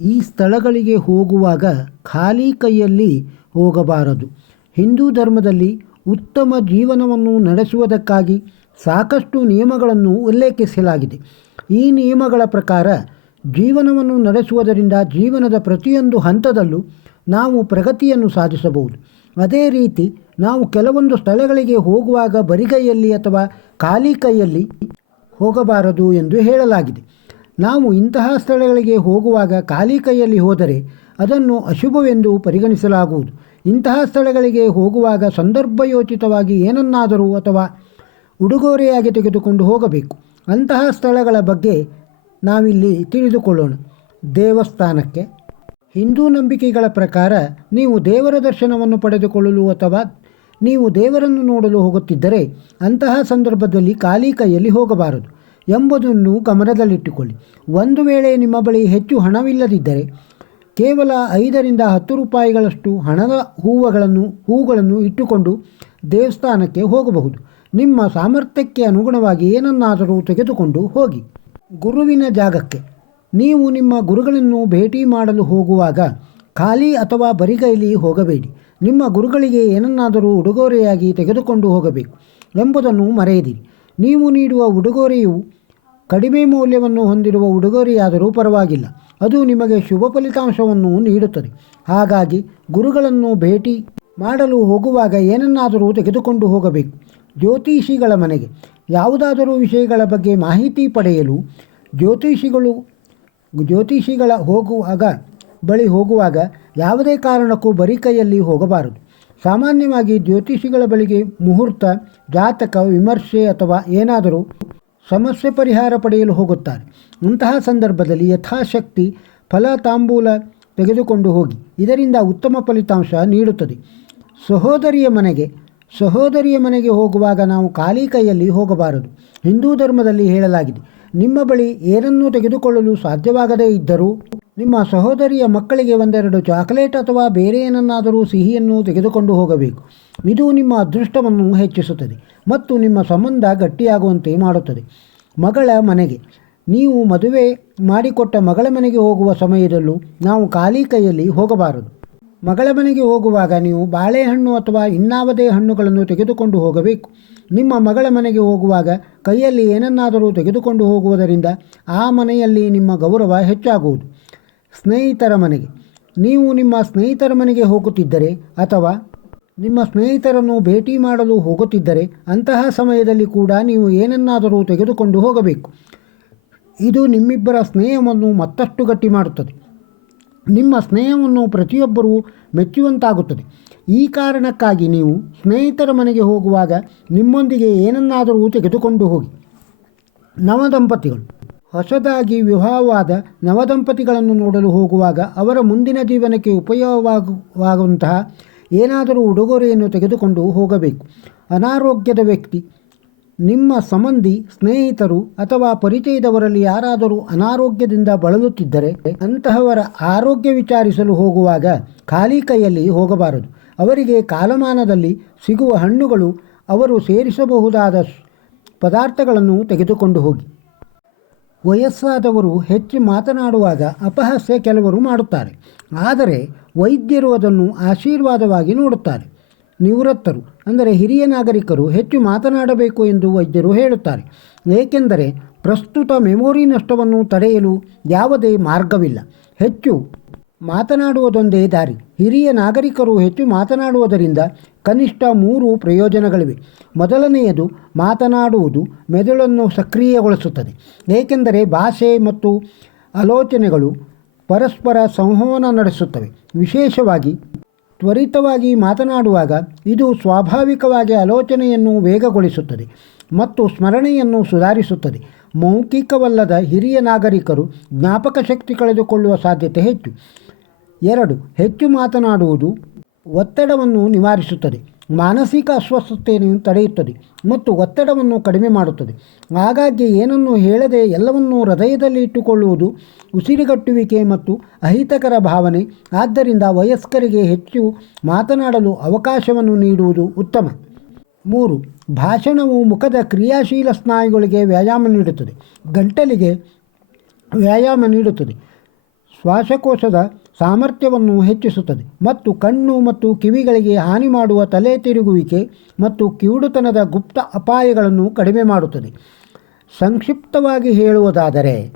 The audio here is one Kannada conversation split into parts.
ಈ ಸ್ಥಳಗಳಿಗೆ ಹೋಗುವಾಗ ಖಾಲಿ ಕೈಯಲ್ಲಿ ಹೋಗಬಾರದು. ಹಿಂದೂ ಧರ್ಮದಲ್ಲಿ ಉತ್ತಮ ಜೀವನವನ್ನು ನಡೆಸುವುದಕ್ಕಾಗಿ ಸಾಕಷ್ಟು ನಿಯಮಗಳನ್ನು ಉಲ್ಲೇಖಿಸಲಾಗಿದೆ. ಈ ನಿಯಮಗಳ ಪ್ರಕಾರ ಜೀವನವನ್ನು ನಡೆಸುವುದರಿಂದ ಜೀವನದ ಪ್ರತಿಯೊಂದು ಹಂತದಲ್ಲೂ ನಾವು ಪ್ರಗತಿಯನ್ನು ಸಾಧಿಸಬಹುದು. ಅದೇ ರೀತಿ ನಾವು ಕೆಲವೊಂದು ಸ್ಥಳಗಳಿಗೆ ಹೋಗುವಾಗ ಬರಿಗೈಯಲ್ಲಿ ಅಥವಾ ಖಾಲಿ ಕೈಯಲ್ಲಿ ಹೋಗಬಾರದು ಎಂದು ಹೇಳಲಾಗಿದೆ. ನಾವು ಇಂತಹ ಸ್ಥಳಗಳಿಗೆ ಹೋಗುವಾಗ ಖಾಲಿ ಕೈಯಲ್ಲಿ ಹೋದರೆ ಅದನ್ನು ಅಶುಭವೆಂದು ಪರಿಗಣಿಸಲಾಗುವುದು. ಇಂತಹ ಸ್ಥಳಗಳಿಗೆ ಹೋಗುವಾಗ ಸಂದರ್ಭಯೋಚಿತವಾಗಿ ಏನನ್ನಾದರೂ ಅಥವಾ ಉಡುಗೊರೆಯಾಗಿ ತೆಗೆದುಕೊಂಡು ಹೋಗಬೇಕು. ಅಂತಹ ಸ್ಥಳಗಳ ಬಗ್ಗೆ ನಾವಿಲ್ಲಿ ತಿಳಿದುಕೊಳ್ಳೋಣ. ದೇವಸ್ಥಾನಕ್ಕೆ. ಹಿಂದೂ ನಂಬಿಕೆಗಳ ಪ್ರಕಾರ ನೀವು ದೇವರ ದರ್ಶನವನ್ನು ಪಡೆದುಕೊಳ್ಳಲು ಅಥವಾ ನೀವು ದೇವರನ್ನು ನೋಡಲು ಹೋಗುತ್ತಿದ್ದರೆ ಅಂತಹ ಸಂದರ್ಭದಲ್ಲಿ ಖಾಲಿ ಕೈಯಲ್ಲಿ ಹೋಗಬಾರದು. ಎಂಬುದನ್ನು ಗಮನದಲ್ಲಿಟ್ಟುಕೊಳ್ಳಿ. ಒಂದು ವೇಳೆ ನಿಮ್ಮ ಬಳಿ ಹೆಚ್ಚು ಹಣವಿಲ್ಲದಿದ್ದರೆ ಕೇವಲ ಐದರಿಂದ ಹತ್ತು ರೂಪಾಯಿಗಳಷ್ಟು ಹಣದ ಹೂವುಗಳನ್ನು, ಹೂಗಳನ್ನು ಇಟ್ಟುಕೊಂಡು ದೇವಸ್ಥಾನಕ್ಕೆ ಹೋಗಬಹುದು. ನಿಮ್ಮ ಸಾಮರ್ಥ್ಯಕ್ಕೆ ಅನುಗುಣವಾಗಿ ಏನನ್ನಾದರೂ ತೆಗೆದುಕೊಂಡು ಹೋಗಿ. ಗುರುವಿನ ಜಾಗಕ್ಕೆ. ನೀವು ನಿಮ್ಮ ಗುರುಗಳನ್ನು ಭೇಟಿ ಮಾಡಲು ಹೋಗುವಾಗ ಖಾಲಿ ಅಥವಾ ಬರಿಗೈಲಿ ಹೋಗಬೇಡಿ. ನಿಮ್ಮ ಗುರುಗಳಿಗೆ ಏನನ್ನಾದರೂ ಉಡುಗೊರೆಯಾಗಿ ತೆಗೆದುಕೊಂಡು ಹೋಗಬೇಕು ಎಂಬುದನ್ನು ಮರೆಯದಿರಿ. ನೀವು ನೀಡುವ ಉಡುಗೊರೆಯು ಕಡಿಮೆ ಮೌಲ್ಯವನ್ನು ಹೊಂದಿರುವ ಉಡುಗೊರೆಯಾದರೂ ಪರವಾಗಿಲ್ಲ. ಅದು ನಿಮಗೆ ಶುಭ ಫಲಿತಾಂಶವನ್ನು ನೀಡುತ್ತದೆ. ಹಾಗಾಗಿ ಗುರುಗಳನ್ನು ಭೇಟಿ ಮಾಡಲು ಹೋಗುವಾಗ ಏನನ್ನಾದರೂ ತೆಗೆದುಕೊಂಡು ಹೋಗಬೇಕು. ಜ್ಯೋತಿಷಿಗಳ ಮನೆಗೆ ಯಾವುದಾದರೂ ವಿಷಯಗಳ ಬಗ್ಗೆ ಮಾಹಿತಿ ಪಡೆಯಲು ಜ್ಯೋತಿಷಿಗಳು ಜ್ಯೋತಿಷಿಗಳ ಹೋಗುವಾಗ, ಬಳಿ ಹೋಗುವಾಗ ಯಾವುದೇ ಕಾರಣಕ್ಕೂ ಬರೀ ಕೈಯಲ್ಲಿ ಹೋಗಬಾರದು. ಸಾಮಾನ್ಯವಾಗಿ ಜ್ಯೋತಿಷಿಗಳ ಬಳಿಗೆ ಮುಹೂರ್ತ, ಜಾತಕ, ವಿಮರ್ಶೆ ಅಥವಾ ಏನಾದರೂ ಸಮಸ್ಯೆ ಪರಿಹಾರ ಪಡೆಯಲು ಹೋಗುತ್ತಾರೆ. ಅಂತಹ ಸಂದರ್ಭದಲ್ಲಿ ಯಥಾಶಕ್ತಿ ಫಲ ತಾಂಬೂಲ ತೆಗೆದುಕೊಂಡು ಹೋಗಿ. ಇದರಿಂದ ಉತ್ತಮ ಫಲಿತಾಂಶ ನೀಡುತ್ತದೆ. ಸಹೋದರಿಯ ಮನೆಗೆ ಸಹೋದರಿಯ ಮನೆಗೆ ಹೋಗುವಾಗ ನಾವು ಖಾಲಿ ಕೈಯಲ್ಲಿ ಹೋಗಬಾರದು. ಹಿಂದೂ ಧರ್ಮದಲ್ಲಿ ಹೇಳಲಾಗಿದೆ ನಿಮ್ಮ ಬಳಿ ಏನನ್ನೂ ತೆಗೆದುಕೊಳ್ಳಲು ಸಾಧ್ಯವಾಗದೇ ಇದ್ದರೂ, ನಿಮ್ಮ ಸಹೋದರಿಯ ಮಕ್ಕಳಿಗೆ ಒಂದೆರಡು ಚಾಕಲೇಟ್ ಅಥವಾ ಬೇರೆ ಏನನ್ನಾದರೂ ಸಿಹಿಯನ್ನು ತೆಗೆದುಕೊಂಡು ಹೋಗಬೇಕು. ಇದು ನಿಮ್ಮ ಅದೃಷ್ಟವನ್ನು ಹೆಚ್ಚಿಸುತ್ತದೆ ಮತ್ತು ನಿಮ್ಮ ಸಂಬಂಧ ಗಟ್ಟಿಯಾಗುವಂತೆ ಮಾಡುತ್ತದೆ. ಮಗಳ ಮನೆಗೆ. ನೀವು ಮದುವೆ ಮಾಡಿಕೊಟ್ಟ ಮಗಳ ಮನೆಗೆ ಹೋಗುವ ಸಮಯದಲ್ಲೂ ನಾವು ಖಾಲಿ ಕೈಯಲ್ಲಿ ಹೋಗಬಾರದು. ಮಗಳ ಮನೆಗೆ ಹೋಗುವಾಗ ನೀವು ಬಾಳೆಹಣ್ಣು ಅಥವಾ ಇನ್ನಾವುದೇ ಹಣ್ಣುಗಳನ್ನು ತೆಗೆದುಕೊಂಡು ಹೋಗಬೇಕು. ನಿಮ್ಮ ಮಗಳ ಮನೆಗೆ ಹೋಗುವಾಗ ಕೈಯಲ್ಲಿ ಏನನ್ನಾದರೂ ತೆಗೆದುಕೊಂಡು ಹೋಗುವುದರಿಂದ ಆ ಮನೆಯಲ್ಲಿ ನಿಮ್ಮ ಗೌರವ ಹೆಚ್ಚಾಗುವುದು. ಸ್ನೇಹಿತರ ಮನೆಗೆ. ನೀವು ನಿಮ್ಮ ಸ್ನೇಹಿತರ ಮನೆಗೆ ಹೋಗುತ್ತಿದ್ದರೆ ಅಥವಾ ನಿಮ್ಮ ಸ್ನೇಹಿತರನ್ನು ಭೇಟಿ ಮಾಡಲು ಹೋಗುತ್ತಿದ್ದರೆ ಅಂತಹ ಸಮಯದಲ್ಲಿ ಕೂಡ ನೀವು ಏನನ್ನಾದರೂ ತೆಗೆದುಕೊಂಡು ಹೋಗಬೇಕು. ಇದು ನಿಮ್ಮಿಬ್ಬರ ಸ್ನೇಹವನ್ನು ಮತ್ತಷ್ಟು ಗಟ್ಟಿ ಮಾಡುತ್ತದೆ. ನಿಮ್ಮ ಸ್ನೇಹವನ್ನು ಪ್ರತಿಯೊಬ್ಬರೂ ಮೆಚ್ಚುವಂತಾಗುತ್ತದೆ. ಈ ಕಾರಣಕ್ಕಾಗಿ ನೀವು ಸ್ನೇಹಿತರ ಮನೆಗೆ ಹೋಗುವಾಗ ನಿಮ್ಮೊಂದಿಗೆ ಏನನ್ನಾದರೂ ತೆಗೆದುಕೊಂಡು ಹೋಗಿ. ನವದಂಪತಿಗಳು. ಹೊಸದಾಗಿ ವಿವಾಹವಾದ ನವದಂಪತಿಗಳನ್ನು ನೋಡಲು ಹೋಗುವಾಗ ಅವರ ಮುಂದಿನ ಜೀವನಕ್ಕೆ ಉಪಯೋಗವಾಗುವಂತಹ ಏನಾದರೂ ಉಡುಗೊರೆಯನ್ನು ತೆಗೆದುಕೊಂಡು ಹೋಗಬೇಕು. ಅನಾರೋಗ್ಯದ ವ್ಯಕ್ತಿ ನಿಮ್ಮ ಸಂಬಂಧಿ ಸ್ನೇಹಿತರು ಅಥವಾ ಪರಿಚಯದವರಲ್ಲಿ ಯಾರಾದರೂ ಅನಾರೋಗ್ಯದಿಂದ ಬಳಲುತ್ತಿದ್ದರೆ ಅಂತಹವರ ಆರೋಗ್ಯ ವಿಚಾರಿಸಲು ಹೋಗುವಾಗ ಖಾಲಿ ಕೈಯಲ್ಲಿ ಹೋಗಬಾರದು. ಅವರಿಗೆ ಕಾಲಮಾನದಲ್ಲಿ ಸಿಗುವ ಹಣ್ಣುಗಳು ಅವರು ಸೇರಿಸಬಹುದಾದ ಪದಾರ್ಥಗಳನ್ನು ತೆಗೆದುಕೊಂಡು ಹೋಗಿ. ವಯಸ್ಸಾದವರು ಹೆಚ್ಚು ಮಾತನಾಡುವಾಗ ಅಪಹಾಸ್ಯ ಕೆಲವರು ಮಾಡುತ್ತಾರೆ. ಆದರೆ ವೈದ್ಯರು ಅದನ್ನು ಆಶೀರ್ವಾದವಾಗಿ ನೋಡುತ್ತಾರೆ. ನಿವೃತ್ತರು. ಅಂದರೆ ಹಿರಿಯ ನಾಗರಿಕರು ಹೆಚ್ಚು ಮಾತನಾಡಬೇಕು ಎಂದು ವೈದ್ಯರು ಹೇಳುತ್ತಾರೆ. ಏಕೆಂದರೆ ಪ್ರಸ್ತುತ ಮೆಮೊರಿ ನಷ್ಟವನ್ನು ತಡೆಯಲು ಯಾವುದೇ ಮಾರ್ಗವಿಲ್ಲ. ಹೆಚ್ಚು ಮಾತನಾಡುವುದೊಂದೇ ದಾರಿ. ಹಿರಿಯ ನಾಗರಿಕರು ಹೆಚ್ಚು ಮಾತನಾಡುವುದರಿಂದ ಕನಿಷ್ಠ ಮೂರು ಪ್ರಯೋಜನಗಳಿವೆ. ಮೊದಲನೆಯದು, ಮಾತನಾಡುವುದು ಮೆದುಳನ್ನು ಸಕ್ರಿಯಗೊಳಿಸುತ್ತದೆ. ಏಕೆಂದರೆ ಭಾಷೆ ಮತ್ತು ಆಲೋಚನೆಗಳು ಪರಸ್ಪರ ಸಂವಹನ ನಡೆಸುತ್ತವೆ. ವಿಶೇಷವಾಗಿ ತ್ವರಿತವಾಗಿ ಮಾತನಾಡುವಾಗ ಇದು ಸ್ವಾಭಾವಿಕವಾಗಿ ಆಲೋಚನೆಯನ್ನು ವೇಗಗೊಳಿಸುತ್ತದೆ ಮತ್ತು ಸ್ಮರಣೆಯನ್ನು ಸುಧಾರಿಸುತ್ತದೆ. ಮೌಖಿಕವಲ್ಲದ ಹಿರಿಯ ನಾಗರಿಕರು ಜ್ಞಾಪಕ ಶಕ್ತಿ ಕಳೆದುಕೊಳ್ಳುವ ಸಾಧ್ಯತೆ ಹೆಚ್ಚು. ಎರಡು, ಹೆಚ್ಚು ಮಾತನಾಡುವುದು ಒತ್ತಡವನ್ನು ನಿವಾರಿಸುತ್ತದೆ. ಮಾನಸಿಕ ಅಸ್ವಸ್ಥತೆಯನ್ನು ತಡೆಯುತ್ತದೆ ಮತ್ತು ಒತ್ತಡವನ್ನು ಕಡಿಮೆ ಮಾಡುತ್ತದೆ. ಹಾಗಾಗಿ ಏನನ್ನು ಹೇಳದೆ ಎಲ್ಲವನ್ನೂ ಹೃದಯದಲ್ಲಿ ಇಟ್ಟುಕೊಳ್ಳುವುದು ಉಸಿರುಗಟ್ಟುವಿಕೆ ಮತ್ತು ಅಹಿತಕರ ಭಾವನೆ. ಆದ್ದರಿಂದ ವಯಸ್ಕರಿಗೆ ಹೆಚ್ಚು ಮಾತನಾಡಲು ಅವಕಾಶವನ್ನು ನೀಡುವುದು ಉತ್ತಮ. ಮೂರು, ಭಾಷಣವು ಮುಖದ ಕ್ರಿಯಾಶೀಲ ಸ್ನಾಯುಗಳಿಗೆ ವ್ಯಾಯಾಮ ನೀಡುತ್ತದೆ. ಗಂಟಲಿಗೆ ವ್ಯಾಯಾಮ ನೀಡುತ್ತದೆ. ಶ್ವಾಸಕೋಶದ ಸಾಮರ್ಥ್ಯವನ್ನು ಹೆಚ್ಚಿಸುತ್ತದೆ ಮತ್ತು ಕಣ್ಣು ಮತ್ತು ಕಿವಿಗಳಿಗೆ ಹಾನಿ ಮಾಡುವ ತಲೆ ತಿರುಗುವಿಕೆ ಮತ್ತು ಕಿವುಡುತನದ ಗುಪ್ತ ಅಪಾಯಗಳನ್ನು ಕಡಿಮೆ ಮಾಡುತ್ತದೆ. ಸಂಕ್ಷಿಪ್ತವಾಗಿ ಹೇಳುವುದಾದರೆ,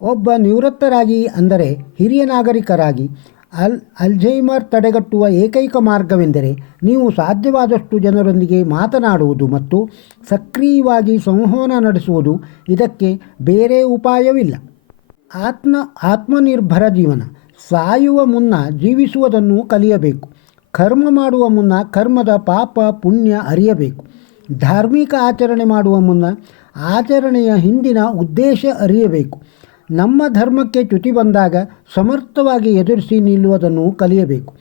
ಒಬ್ಬ ನಿವೃತ್ತರಾಗಿ ಅಂದರೆ ಹಿರಿಯ ನಾಗರಿಕರಾಗಿ ಅಲ್ ಅಲ್ಝೈಮರ್ ತಡೆಗಟ್ಟುವ ಏಕೈಕ ಮಾರ್ಗವೆಂದರೆ ನೀವು ಸಾಧ್ಯವಾದಷ್ಟು ಜನರೊಂದಿಗೆ ಮಾತನಾಡುವುದು ಮತ್ತು ಸಕ್ರಿಯವಾಗಿ ಸಂವಹನ ನಡೆಸುವುದು. ಇದಕ್ಕೆ ಬೇರೆ ಉಪಾಯವಿಲ್ಲ. ಆತ್ಮ, ಆತ್ಮನಿರ್ಭರ ಜೀವನ. ಸಾಯುವ ಮುನ್ನ ಜೀವಿಸುವುದನ್ನು ಕಲಿಯಬೇಕು. ಕರ್ಮ ಮಾಡುವ ಮುನ್ನ ಕರ್ಮದ ಪಾಪ ಪುಣ್ಯ ಅರಿಯಬೇಕು. ಧಾರ್ಮಿಕ ಆಚರಣೆ ಮಾಡುವ ಮುನ್ನ ಆಚರಣೆಯ ಹಿಂದಿನ ಉದ್ದೇಶ ಅರಿಯಬೇಕು. ನಮ್ಮ ಧರ್ಮಕ್ಕೆ ಚ್ಯುತಿ ಬಂದಾಗ ಸಮರ್ಥವಾಗಿ ಎದುರಿಸಿ ನಿಲ್ಲುವುದನ್ನು ಕಲಿಯಬೇಕು.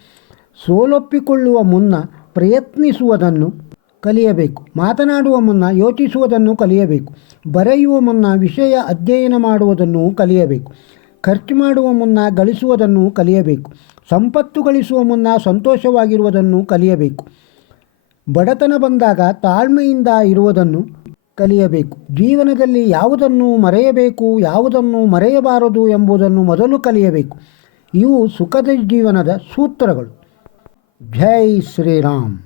ಸೋಲೊಪ್ಪಿಕೊಳ್ಳುವ ಮುನ್ನ ಪ್ರಯತ್ನಿಸುವುದನ್ನು ಕಲಿಯಬೇಕು. ಮಾತನಾಡುವ ಮುನ್ನ ಯೋಚಿಸುವುದನ್ನು ಕಲಿಯಬೇಕು. ಬರೆಯುವ ಮುನ್ನ ವಿಷಯ ಅಧ್ಯಯನ ಮಾಡುವುದನ್ನು ಕಲಿಯಬೇಕು. ಖರ್ಚು ಮಾಡುವ ಮುನ್ನ ಗಳಿಸುವುದನ್ನು ಕಲಿಯಬೇಕು. ಸಂಪತ್ತು ಗಳಿಸುವ ಮುನ್ನ ಸಂತೋಷವಾಗಿರುವುದನ್ನು ಕಲಿಯಬೇಕು. ಬಡತನ ಬಂದಾಗ ತಾಳ್ಮೆಯಿಂದ ಇರುವುದನ್ನು ಕಲಿಯಬೇಕು. ಜೀವನದಲ್ಲಿ ಯಾವುದನ್ನು ಮರೆಯಬೇಕು, ಯಾವುದನ್ನು ಮರೆಯಬಾರದು ಎಂಬುದನ್ನು ಮೊದಲು ಕಲಿಯಬೇಕು. ಇವು ಸುಖದ ಜೀವನದ ಸೂತ್ರಗಳು. ಜೈ ಶ್ರೀರಾಮ್.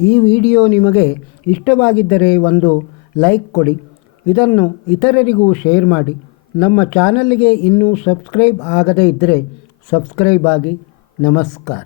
ಈ ವಿಡಿಯೋ ನಿಮಗೆ ಇಷ್ಟವಾಗಿದ್ದರೆ ಒಂದು ಲೈಕ್ ಕೊಡಿ. ಇದನ್ನು ಇತರರಿಗೂ ಶೇರ್ ಮಾಡಿ. ನಮ್ಮ ಚಾನಲ್ಗೆ ಇನ್ನೂ ಸಬ್ಸ್ಕ್ರೈಬ್ ಆಗದೇ ಇದ್ದರೆ ಸಬ್ಸ್ಕ್ರೈಬ್ ಆಗಿ ನಮಸ್ಕಾರ.